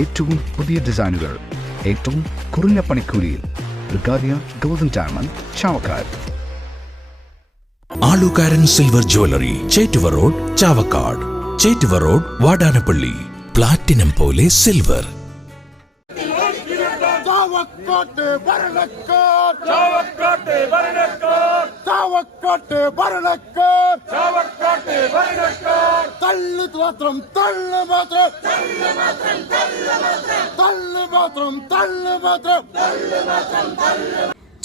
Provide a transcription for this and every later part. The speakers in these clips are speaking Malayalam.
ഏറ്റവും പുതിയ ഡിസൈനുകൾ ഏറ്റവും കുറഞ്ഞ പണിക്കൂലിയിൽ. ബ്രിഗാദിയ golden diamond, Chavakkad. Alukkaran silver jewellery, Chettuva road, Chavakkad. Chettuva road, Vadanappally. Platinum പോലെ സിൽവർ.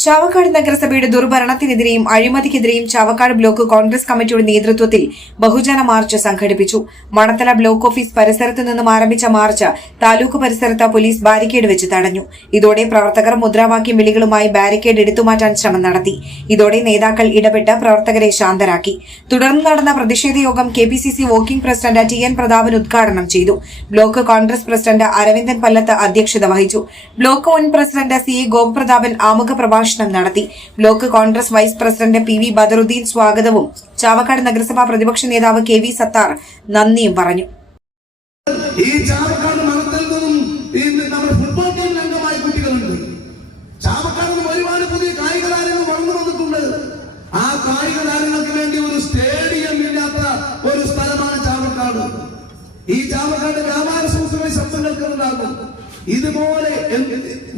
ചാവക്കാട് നഗരസഭയുടെ ദുർഭരണത്തിനെതിരെയും അഴിമതിക്കെതിരെയും ചാവക്കാട് ബ്ലോക്ക് കോൺഗ്രസ് കമ്മിറ്റിയുടെ നേതൃത്വത്തിൽ ബഹുജന മാർച്ച് സംഘടിപ്പിച്ചു. മണത്തല ബ്ലോക്ക് ഓഫീസ് പരിസരത്ത് നിന്നും ആരംഭിച്ച മാർച്ച് താലൂക്ക് പരിസരത്ത് പോലീസ് ബാരിക്കേഡ് വെച്ച് തടഞ്ഞു. ഇതോടെ പ്രവർത്തകർ മുദ്രാവാക്യം വിളികളുമായി ബാരിക്കേഡ് എടുത്തുമാറ്റാൻ ശ്രമം നടത്തി. ഇതോടെ നേതാക്കൾ ഇടപെട്ട് പ്രവർത്തകരെ ശാന്തരാക്കി. തുടർന്ന് നടന്ന പ്രതിഷേധ യോഗം KPCC working president TN. Prathapan ഉദ്ഘാടനം ചെയ്തു. ബ്ലോക്ക് കോൺഗ്രസ് പ്രസിഡന്റ് അരവിന്ദൻ പല്ലത്ത് അധ്യക്ഷത വഹിച്ചു. ബ്ലോക്ക് മുൻ പ്രസിഡന്റ് സി.എ. ഗോപപ്രതാപൻ ആമുഖ പ്രഭാഷണം നടത്തി. Block Congress vice president PV. Badaruddeen സ്വാഗതവും ചാവക്കാട് നഗരസഭാ പ്രതിപക്ഷ നേതാവ് കെ.വി. സത്താർ നന്ദിയും പറഞ്ഞു. ഈ ചാവക്കാട് മണത്തിൽ നിന്നും നമ്മുടെ ഫുട്ബോൾ ടീമിൽ അംഗമായ കുട്ടികളുണ്ട്. ചാവക്കാട് ഒരുപാട് പുതിയ കായിക താരങ്ങൾ വളർന്നു വന്നിട്ടുണ്ട്. ആ കായിക താരങ്ങൾക്ക് വേണ്ടി ഒരു സ്റ്റേഡിയം ഇല്ലാത്ത ഒരു സ്ഥലമാണ് ചാവക്കാട്. ഈ ചാവക്കാട് വ്യാപാര സംസ്ഥയുടെ ശബ്ദം കേൾക്കുന്നുണ്ടാകും. ഇതുപോലെ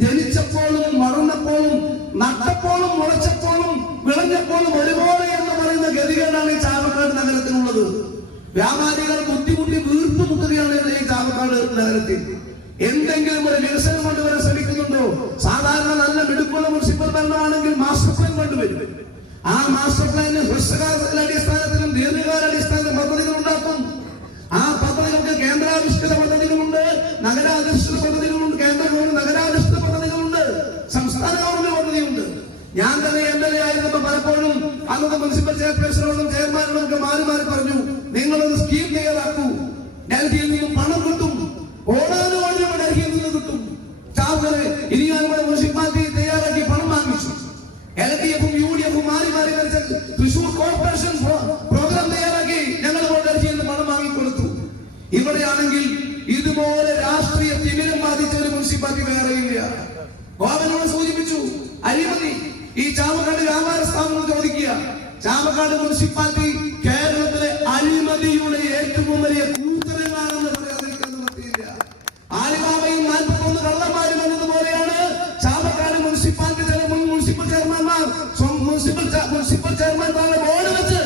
ജനിച്ചപ്പോഴും വളർന്നപ്പോഴും നട്ടപ്പോഴും മുളച്ചപ്പോഴും വിളഞ്ഞപ്പോഴും ഒരുപോലെ എന്ന് പറയുന്ന ഗതികേടാണ് ഈ ചാവക്കാട് നഗരത്തിനുള്ളത്. വ്യാപാരികൾ ബുദ്ധിമുട്ടി വീർപ്പുമുട്ടുകയാണ് ഈ ചാവക്കാട് നഗരത്തിൽ. എന്തെങ്കിലും ഒരു വികസനം കൊണ്ടുവരാൻ ശ്രമിക്കുന്നുണ്ടോ? സാധാരണ നല്ല മിടുക്കുള്ള മുനിസിപ്പൽ ഭരണമാണെങ്കിൽ മാസ്റ്റർ പ്ലാൻ കൊണ്ടുവരും. ആ മാസ്റ്റർ പ്ലാനിന് ഹ്രസ്വകാല അടിസ്ഥാനത്തിലും ദീർഘകാല അടിസ്ഥാനത്തിലും പദ്ധതികൾ ഉണ്ടാക്കും. ആ പദ്ധതികൾക്ക് കേന്ദ്രാധിഷ്ഠിത പദ്ധതികളുണ്ട്, നഗരാധിഷ്ഠിത പദ്ധതികളുണ്ട്. കേന്ദ്ര ഗവൺമെന്റ് നഗരാധിഷ്ഠിത പദ്ധതികളുണ്ട്, സംസ്ഥാന ഗവൺമെന്റ് പദ്ധതിയുണ്ട്. ഞാൻ തന്നെ എംഎൽഎ ആയിരുന്നപ്പോൾ പലപ്പോഴും അന്നത്തെ മുനിസിപ്പൽ ചെയർപേഴ്സണോടും ചെയർമാനോടും ഒക്കെ മാറി പറഞ്ഞു, നിങ്ങളൊരു സ്കീം തയ്യാറാക്കൂ. ഡൽഹിയിൽ നിന്നും പണം കിട്ടും, ഓടാനും ഡൽഹിയിൽ നിന്ന് കിട്ടും. ചാവക്കാട് ഇനി നമ്മുടെ മുനിസിപ്പാലിറ്റി തയ്യാറാക്കി പണം വാങ്ങിച്ചു. LDF-ഉം UDF-ഉം മാറി കളിച്ച തൃശൂർ കോർപ്പറേഷൻ പ്രോഗ്രാം തയ്യാറാക്കി ഞങ്ങൾ ഡൽഹിയിൽ നിന്ന് പണം വാങ്ങിക്കൊടുത്തു. ഇവിടെയാണെങ്കിൽ ഇതുപോലെ രാഷ്ട്രീയ തിമിരം ബാധിച്ച ഒരു മുനിസിപ്പാലിറ്റി വേറെയില്ല. ഗോവനോട് സൂചിപ്പിച്ചു അഴിമതി. ഈ ചാവക്കാട് വ്യാപാര സ്ഥാപനം ചോദിക്കുക, ചാവക്കാട് മുനിസിപ്പാലിറ്റി കേരളത്തിലെ അഴിമതിയുടെ ഏറ്റവും വലിയ കൂത്തരങ്ങളാണെന്ന് പറയാതിരിക്കാൻ നിവൃത്തിയില്ല. ആലിബാബയും 41 കള്ളന്മാരും എന്നതുപോലെയാണ് ചാവക്കാട് മുനിസിപ്പാലിറ്റി മുൻ മുനിസിപ്പൽ ചെയർമാൻമാർ മുനിസിപ്പൽ ചെയർമാൻമാരുടെ ബോർഡ് വെച്ച്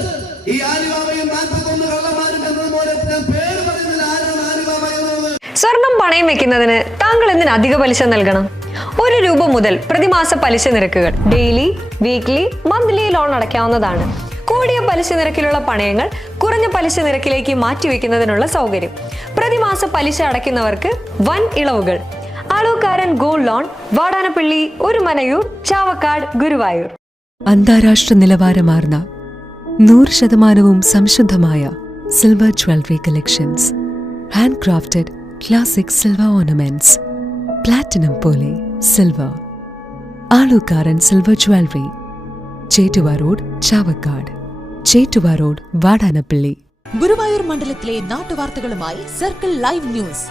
ഈ ആലിബാബയും 41 കള്ളന്മാരും എന്നതുപോലെ പേര് പറയുന്നത് ആരാണ് ആലിബാബ എന്നത്. സ്വർണം പണയം വെക്കുന്നതിന് താങ്കൾ എന്തിന് അധിക പലിശ നൽകണം? 1 രൂപ മുതൽ പ്രതിമാസ പലിശ നിരക്കുകൾ ഡെയിലി, വീക്ക്ലി, മന്ത്ലി ലോൺ അടയ്ക്കാവുന്നതാണ്. കൂടിയ പലിശ നിരക്കിലുള്ള പണയങ്ങൾ കുറഞ്ഞ പലിശ നിരക്കിലേക്ക് മാറ്റിവെക്കുന്നതിനുള്ള സൗകര്യം. പ്രതിമാസ പലിശ അടയ്ക്കുന്നവർക്ക് വൻ ഇളവുകൾ. Alukkaran gold loan, Vadanappally, Orumanayur, Chavakkad, Guruvayur. അന്താരാഷ്ട്ര നിലവാരമാർന്ന 100% സംശുദ്ധമായ silver jewellery collections. Hand crafted classic silver ornaments. Platinum പോലെ silver. Alukkaran silver jewellery, Chettuva road, Chavakkad. Chettuva road, Vadanappally. Guruvayur മണ്ഡലത്തിലെ നാട്ടുവാർത്തകളുമായി സർക്കിൾ ലൈവ് ന്യൂസ്.